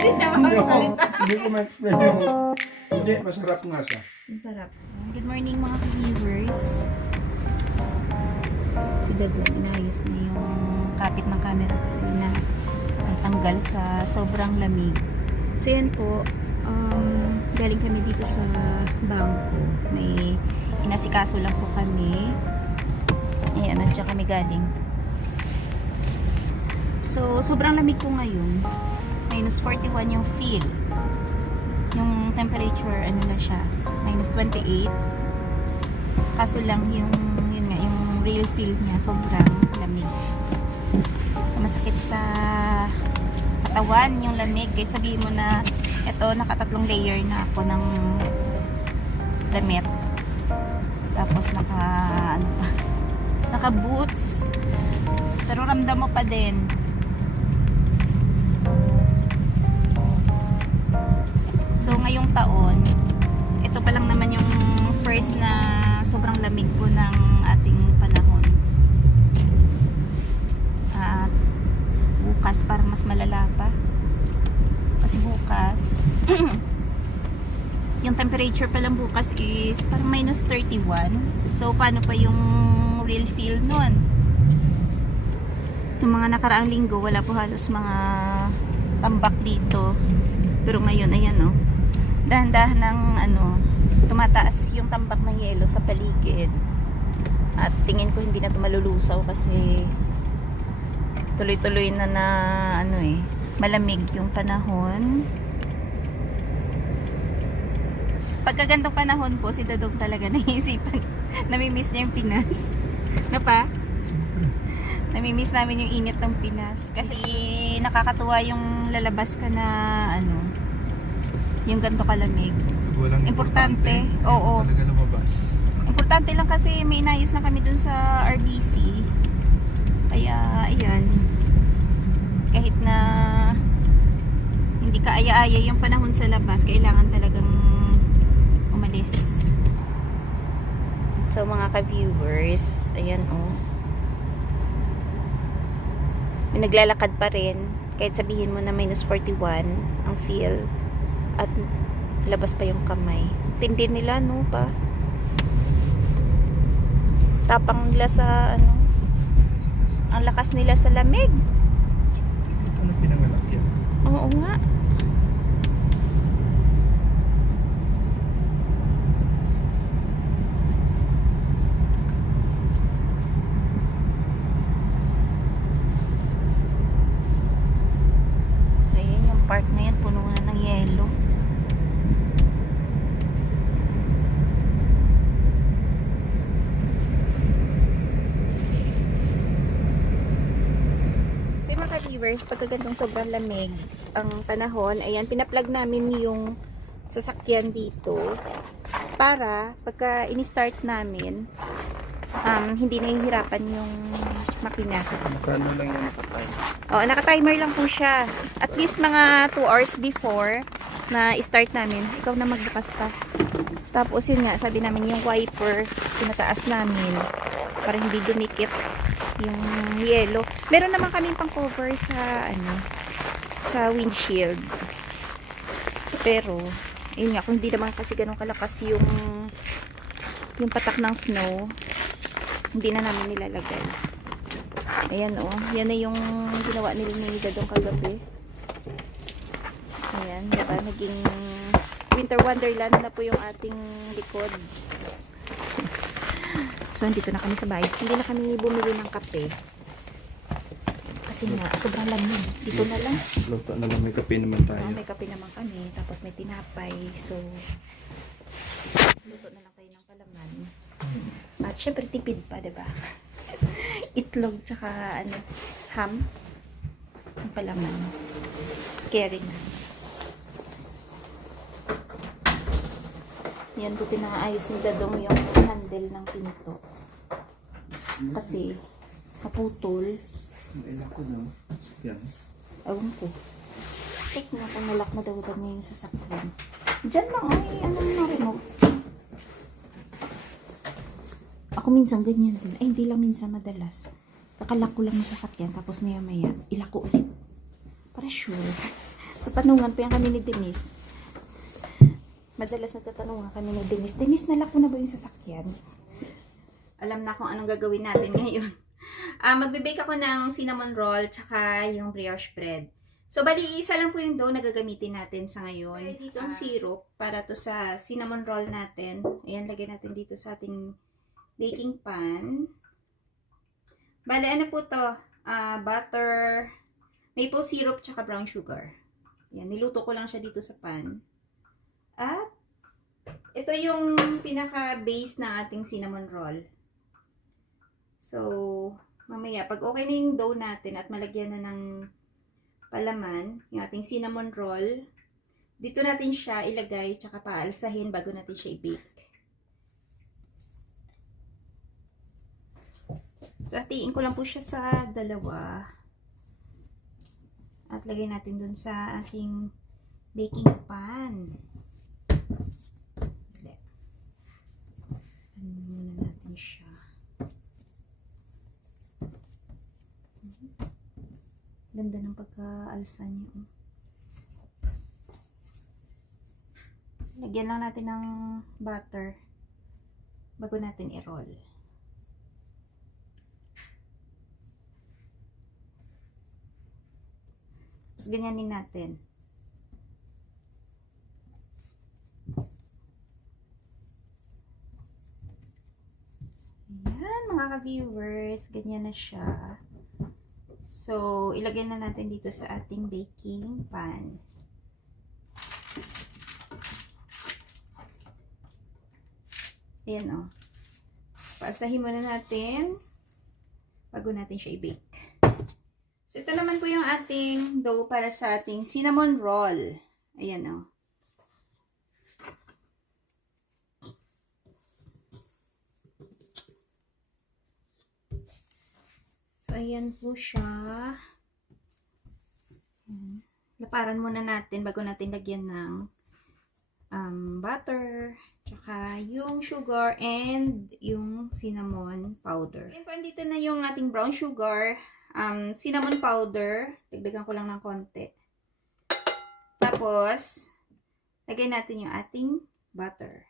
Hindi siya makapagsalita. Hindi ko ma-explain yung... Hindi, masarap nga siya. Masarap. Good morning mga viewers. Si Dado, inayos na yung kapit ng camera kasi na natanggal sa sobrang lamig. So yan po, galing kami dito sa bangko. May inasikaso lang po kami. Ayan, nandiyan kami galing. So, sobrang lamig po ngayon. Minus 41 yung feel. Yung temperature, ano na siya, minus 28. Kaso lang yung, yun nga, yung real feel niya, sobrang lamig. So, masakit sa katawan yung lamig. Kahit sabihin mo na, eto, nakatatlong layer na ako ng damit. Tapos ano pa, naka boots. Pero ramdam mo pa din. So ngayong taon, ito pa lang naman yung first na sobrang lamig po ng ating panahon. At bukas parang mas malala pa. Kasi bukas yung temperature pa lang bukas is parang minus 31. So paano pa yung real feel nun? Yung mga nakaraang linggo wala po halos mga tambak dito. Pero ngayon ayan oh, dahan-dahan ng tumataas yung tambak ng yelo sa paligid. At tingin ko hindi na ito malulusaw kasi tuloy-tuloy na malamig yung panahon. Pagkagandong panahon po, si Dadong talaga naisipan. Namimiss niya yung Pinas. Na pa? Namimiss namin yung init ng Pinas. Kasi nakakatuwa yung lalabas ka na yung ganito kalamig. Walang Importante. Oo. Talaga lumabas. Importante lang kasi may inayos na kami dun sa RBC. Kaya, ayan. Kahit na hindi ka aya-aya yung panahon sa labas, kailangan talagang umalis. So, mga ka-viewers, ayan oh. May naglalakad pa rin. Kahit sabihin mo na minus 41 ang feel. At labas pa yung kamay. Tindi nila, no pa? Tapang nila sa, ang lakas nila sa lamig. Ito na pinangalak yan. Oo nga. Ayan, yung park na yan, puno na ng yelo. Viewers, pagkagandong sobrang lamig ang panahon, ayan, pinaplug namin yung sasakyan dito para pagka in-start namin hindi nahihirapan yung makina. Magkano lang yung nakatimer? Oo, naka-timer lang po siya. At least mga 2 hours before na start namin, ikaw na magbukas pa. Tapos yun nga, sabi namin yung wiper, pinataas namin para hindi dumikit yung yellow. Meron naman kaming pang cover sa sa windshield. Pero yun nga, kung hindi naman kasi ganun kalakas yung patak ng snow, hindi na namin nilalagay. Ayan oh, yan na yung ginawa nila ni Dadong kagabi. Ayan, diba, naging winter wonderland na po yung ating likod. So, dito na kami sa bahay. Hindi na kami bumili ng kape. Kasi nga, sobrang lamig. Dito na lang. Luto na lang, may kape naman tayo. May kape naman kami. Tapos may tinapay. So, luto na lang kayo ng palaman. At syempre, tipid pa, diba? Itlog, tsaka ham. Ang palaman. Carry na. Yan, buti na ayos ni Dadong yung handle ng pinto. Kasi, naputol. May lako na. Yan. Ewan ko. Check na kung nalak na daw niya yung sasakyan. Diyan lang, ay, na remote. Ako minsan ganyan din. Ay, hindi lang minsan, madalas. Kakalak ko lang yung sasakyan, tapos maya-maya, ilako ulit. Para sure. Tatanungan pa yan kami ni Denise. Madalas nagtatanungan kami ni Denise. Denise, nalak mo na ba yung sasakyan? Alam na kung anong gagawin natin ngayon. Magbe-bake ako ng cinnamon roll tsaka yung brioche bread. So, bali, isa lang po yung dough na gagamitin natin sa ngayon. Okay, dito ang syrup para to sa cinnamon roll natin. Ayan, lagyan natin dito sa ating baking pan. Bali, ano po to? Butter, maple syrup, tsaka brown sugar. Ayan, niluto ko lang siya dito sa pan. At, ito yung pinaka-base ng ating cinnamon roll. So, mamaya, pag okay na yung dough natin at malagyan na ng palaman, yung ating cinnamon roll, dito natin siya ilagay tsaka paalsahin bago natin siya i-bake. So, hatiin ko lang po siya sa dalawa. At lagay natin dun sa ating baking pan. Ano muna natin siya. Ganda ng pagkaalsa niyo. Lagyan lang natin ng butter bago natin i-roll. Tapos ganyanin natin. Ayan, mga ka-viewers, ganyan na siya. So, ilagay na natin dito sa ating baking pan. Ayan o. Paasahin muna natin bago natin siya i-bake. So, ito naman po yung ating dough para sa ating cinnamon roll. Ayan o. So, ayan po siya. Laparan muna natin bago natin lagyan ng butter, tsaka yung sugar, and yung cinnamon powder. Ayan po, andito na yung ating brown sugar, cinnamon powder. Dagdagan ko lang ng konti. Tapos, lagay natin yung ating butter.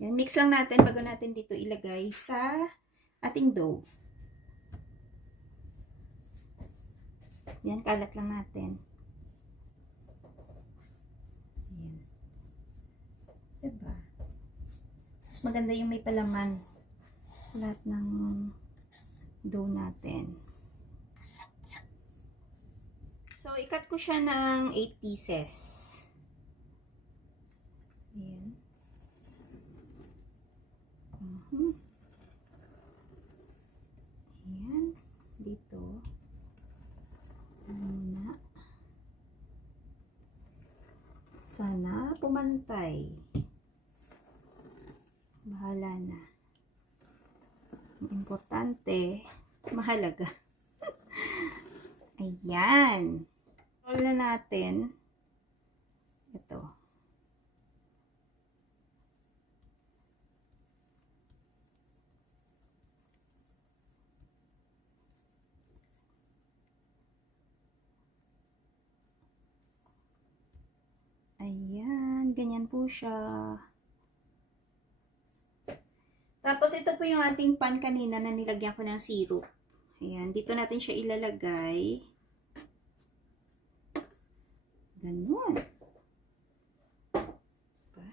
Yan, mix lang natin bago natin dito ilagay sa ating dough. Yan, kalat lang natin. Ayan. Diba? Mas maganda yung may palaman. Lahat ng dough natin. So, ikat ko siya ng 8 pieces. Ayan. Ayan. Dito. Muna. Sana pumantay. Bahala na. Ang importante, mahalaga. Ayan. Roll na natin. Ito. Ayan, ganyan po siya. Tapos ito po yung ating pan kanina na nilagyan ko ng syrup. Ayan, dito natin siya ilalagay. Ganun. Diba?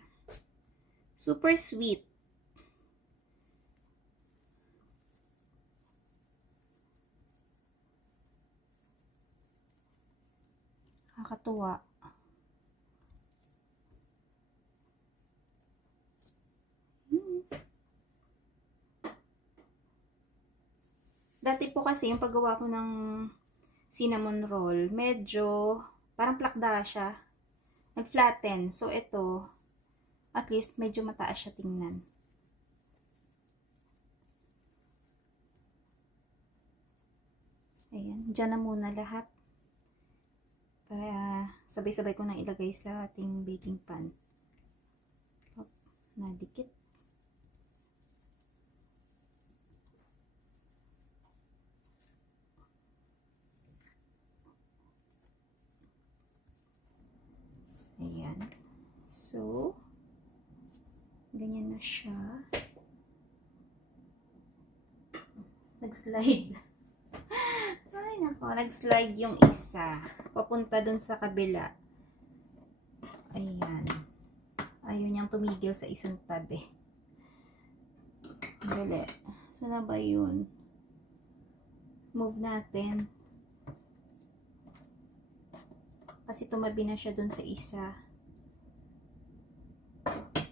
Super sweet. Nakakatuwa. Dati po kasi yung paggawa ko ng cinnamon roll, medyo parang plakda siya. Nag-flatten. So, ito, at least medyo mataas siya tingnan. Ayan. Diyan na muna lahat. Para sabay-sabay ko nang ilagay sa ating baking pan. Hop, nadikit. So, ganyan na siya. Nag-slide. Ay, nako. Nag-slide yung isa. Papunta dun sa kabila. Ayan. Ayaw niyang tumigil sa isang tabi. Dali. Saan na ba yun? Move natin. Kasi tumabi na siya dun sa isa.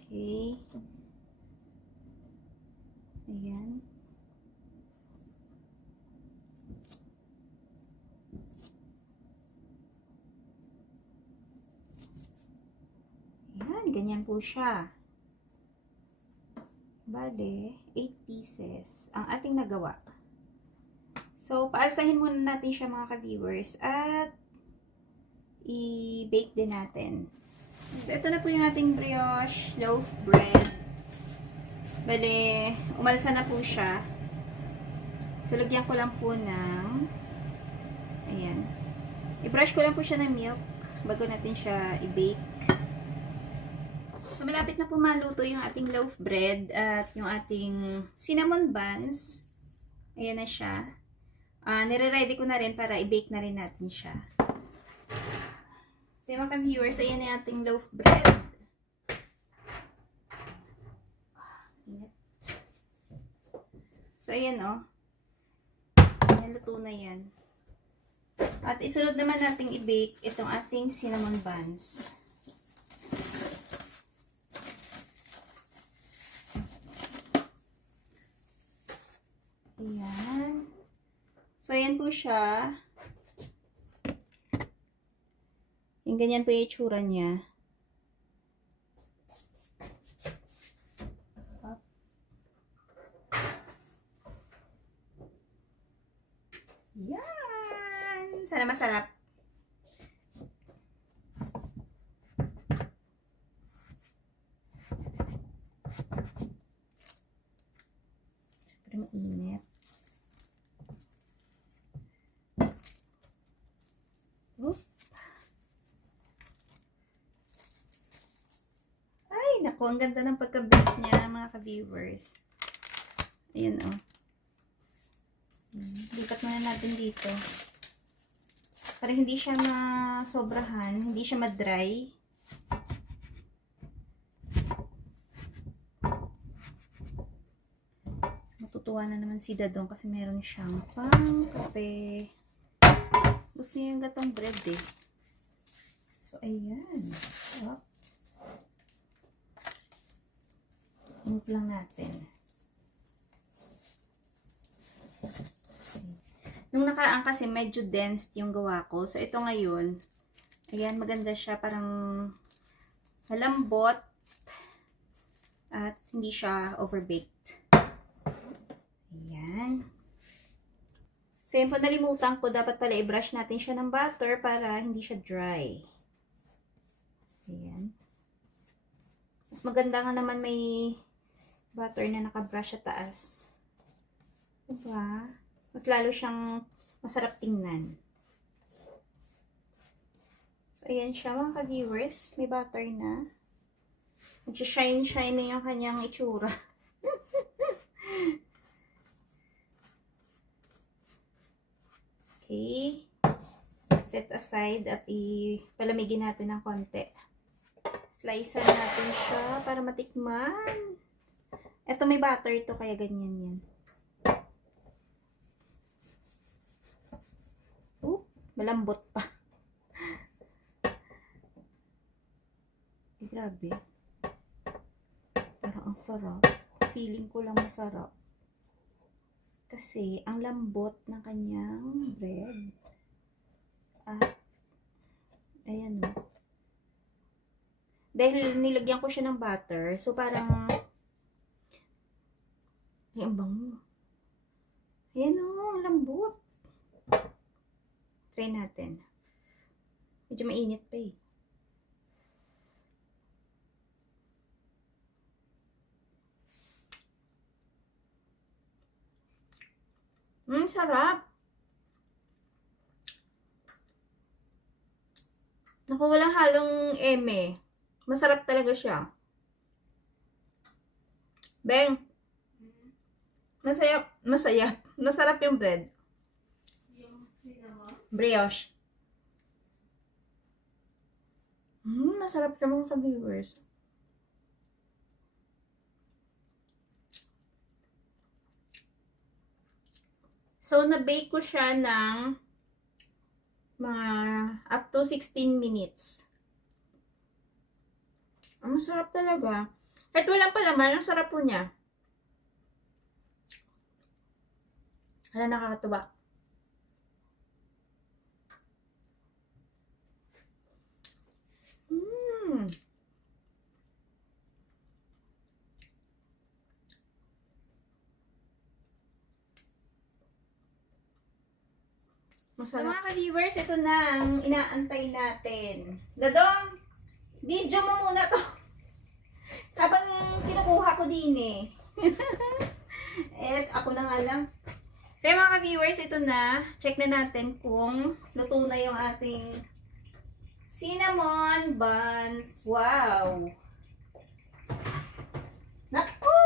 Okay. Ayan. Ayan, ganyan po siya. Bale, 8 pieces ang ating nagawa. So, paalsahin muna natin siya mga ka-viewers at i-bake din natin. So, ito na po yung ating brioche loaf bread. Bale, umalsa na po siya. So, lagyan ko lang po ng ayan. I-brush ko lang po siya ng milk bago natin siya i-bake. So, malapit na po maluto yung ating loaf bread at yung ating cinnamon buns. Ayan na siya. Nire-ready ko na rin para i-bake na rin natin siya. So, mga ka-viewers, ayan na yung ating loaf bread. Init. So, ayan o. Naluto na yan. At isunod naman nating i-bake itong ating cinnamon buns. Ayan. So, ayan po siya. Yung ganyan po yung itsura niya. Yan! Sana masarap. Siyempre mainit. Oop. Ay, naku, ang ganda ng pagka-bake niya, mga ka-viewers. Ayan, oh. Lipat muna natin dito. Para hindi siya masobrahan, hindi siya ma-dry. Matutuwa na naman si Dadong kasi meron siyang pang-kape. Gusto niya yung gatong bread eh. So, ayan. Oh. Move lang natin. Nung nakaraan kasi medyo dense yung gawa ko. So, ito ngayon, ayan, maganda siya. Parang malambot at hindi siya overbaked. Ayan. So, yun po, nalimutan ko. Dapat pala i-brush natin siya ng butter para hindi siya dry. Ayan. Mas maganda nga naman may butter na naka-brush sa taas. Diba? Mas lalo siyang masarap tingnan. So, ayan siya mga ka-viewers. May butter na. Nag-shine-shine na yung kanyang itsura. Okay. Set aside at ipalamigin natin ng konti. Slice natin siya para matikman. Ito may butter ito kaya ganyan yan. Malambot pa. Grabe. Pero ang sarap. Feeling ko lang masarap. Kasi ang lambot ng kanyang bread. At ayan o. Dahil nilagyan ko siya ng butter, so parang ay, ang bango. Ayan o, ang lambot. Try natin. Medyo mainit pa eh. Sarap. Naku, walang halong eme. Masarap talaga siya. Beng, masaya. Masarap yung bread. Brioche. Masarap siya mga ka-viewers. So, na-bake ko siya ng mga up to 16 minutes. Ang sarap talaga. Kahit walang palaman, ang sarap po niya. Hala, nakakatuwa. So, mga ka-viewers, ito na ang inaantay natin. Dadong, video mo muna to. Habang kinukuha ko din eh. Eh, ako na nga lang. So, mga ka-viewers, ito na. Check na natin kung luto na yung ating cinnamon buns. Wow! Naku!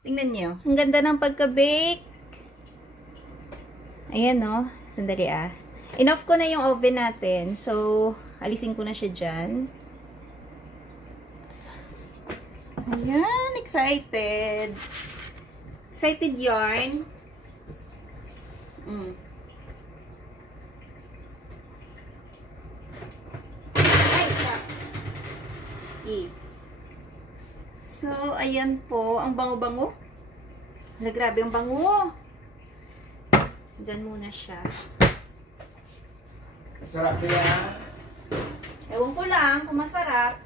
Tingnan nyo. Ang ganda ng pagka-bake. Ayan no. Sandali ah. In-off ko na yung oven natin. So, alisin ko na siya dyan. Ayan. Excited. Excited yarn. Ay, shucks. So, ayan po. Ang bango-bango. Hala, grabe ang bango. Diyan muna siya. Sarap yan. Ewan ko lang kung masarap.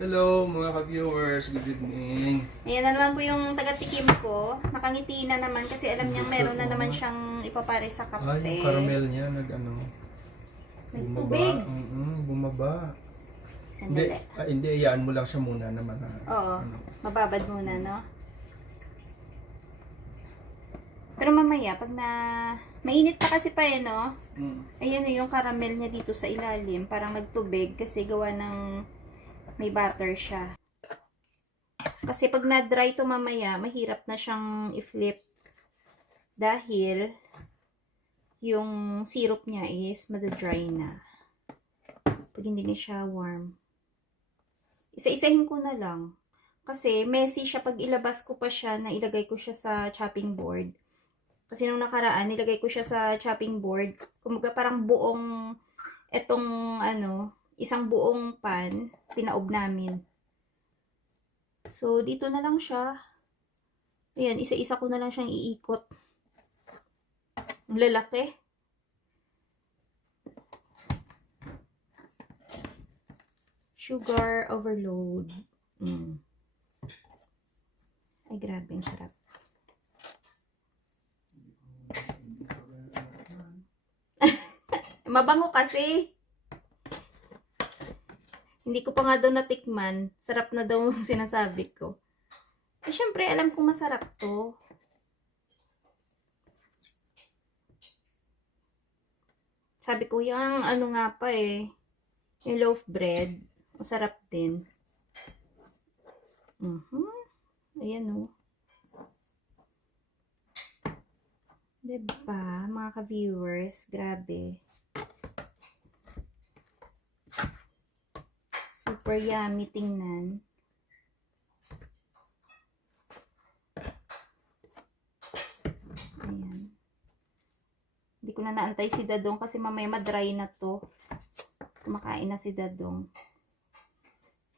Hello mga ka-viewers, good evening. Ayan na naman po yung taga-tikim ko. Nakangiti na naman kasi alam niyang meron na naman siyang ipapare sa kape. Ah, yung caramel niya nag-ano. Nagtubig. Bumaba. Sandali. Hindi, iyaan mo lang siya muna naman. Oo, mababad muna, no? Pero mamaya, pag mainit pa kasi pa eh, no? Ayan yung caramel niya dito sa ilalim. Parang nagtubig kasi gawa ng may butter siya. Kasi pag na-dry to mamaya, mahirap na siyang i-flip. Dahil yung syrup niya is madadry na. Pag hindi na siya warm. Isa-isahin ko na lang. Kasi messy siya pag ilabas ko pa siya na ilagay ko siya sa chopping board. Kasi nung nakaraan, nilagay ko siya sa chopping board. Kumbaga parang buong, etong isang buong pan, pinaob namin. So, dito na lang siya. Ayan, isa-isa ko na lang siyang iikot. Ang lalaki. Sugar overload. Ay, grabe, ang sarap. Mabango kasi. Hindi ko pa nga daw natikman. Sarap na daw ang sinasabi ko. Eh, syempre, alam kong masarap to. Sabi ko, yung nga pa eh. Yung loaf bread. Masarap din. Ayan o. Diba, mga ka-viewers? Grabe. Super yummy tingnan. Ayan. Hindi ko na naantay si Dadong kasi mamaya madry na to. Kumakain na si Dadong.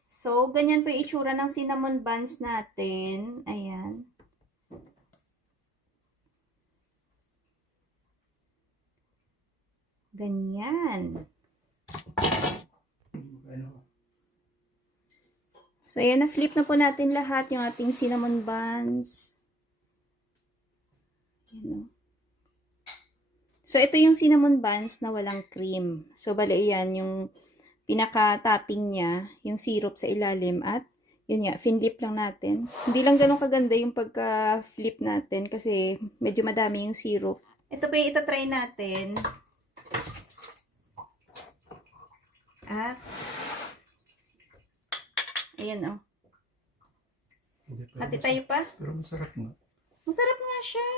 So, ganyan po yung itsura ng cinnamon buns natin. Ayan. Ganyan. So, ayan, na-flip na po natin lahat yung ating cinnamon buns. Ayan, so, ito yung cinnamon buns na walang cream. So, bali yan, yung pinaka-topping niya, yung syrup sa ilalim at yun nga, finlip lang natin. Hindi lang ganun kaganda yung pagka-flip natin kasi medyo madami yung syrup. Ito pa yung itatry natin. At Ayan, oh. Hindi, pero Hati tayo pa. Pero masarap nga. Masarap nga siya.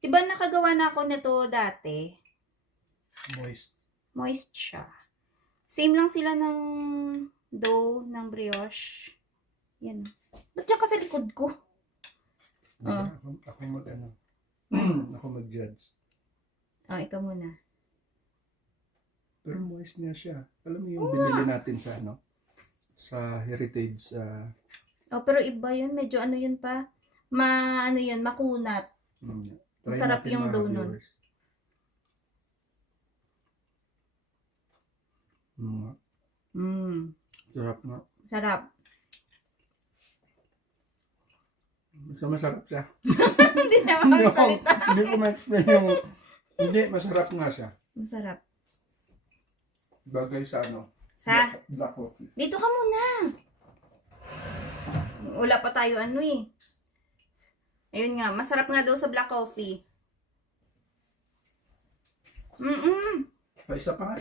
Diba nakagawa na ako nito dati? Moist. Moist siya. Same lang sila ng dough ng brioche. Yan. Ba't dyan ka sa likod ko? Ah. Ako mag ano. Ako mag-judge. Oh, ikaw muna. Pero moist niya siya. Alam mo yung binili natin sa ano? Sa Heritage. Oh, pero iba yun. Medyo ano yun pa. Ano yun, makunat. Try Masarap natin, yung mga dough nun. viewers. Sarap nga. Sarap. Basta masarap siya. Hindi na Hindi ako- makasalita. Hindi ko ma-explain yung... Hindi, masarap nga siya. Masarap. Bagay sa ano? Sa? Black coffee. Dito ka muna. Wala pa tayo ano eh. Ayun nga, masarap nga daw sa black coffee. Pa isa pa nga.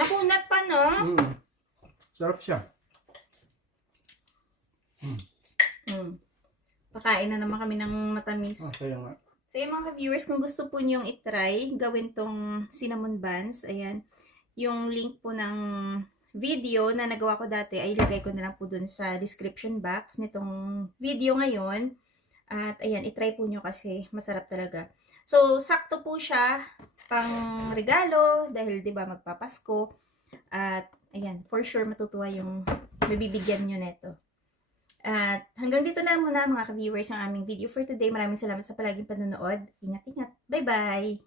Makunat pa, no? Sarap siya. Pakain na naman kami ng matamis. Kaya nga. So yung mga viewers, kung gusto po niyong itry, gawin tong cinnamon buns, ayan, yung link po ng video na nagawa ko dati ay ilagay ko na lang po dun sa description box nitong video ngayon. At ayan, itry po nyo kasi masarap talaga. So, sakto po siya pang regalo dahil 'di ba magpapasko. At ayan, for sure matutuwa yung mabibigyan nyo neto. At hanggang dito na muna mga ka-viewers ang aming video for today. Maraming salamat sa palaging panonood. Ingat-ingat. Bye-bye!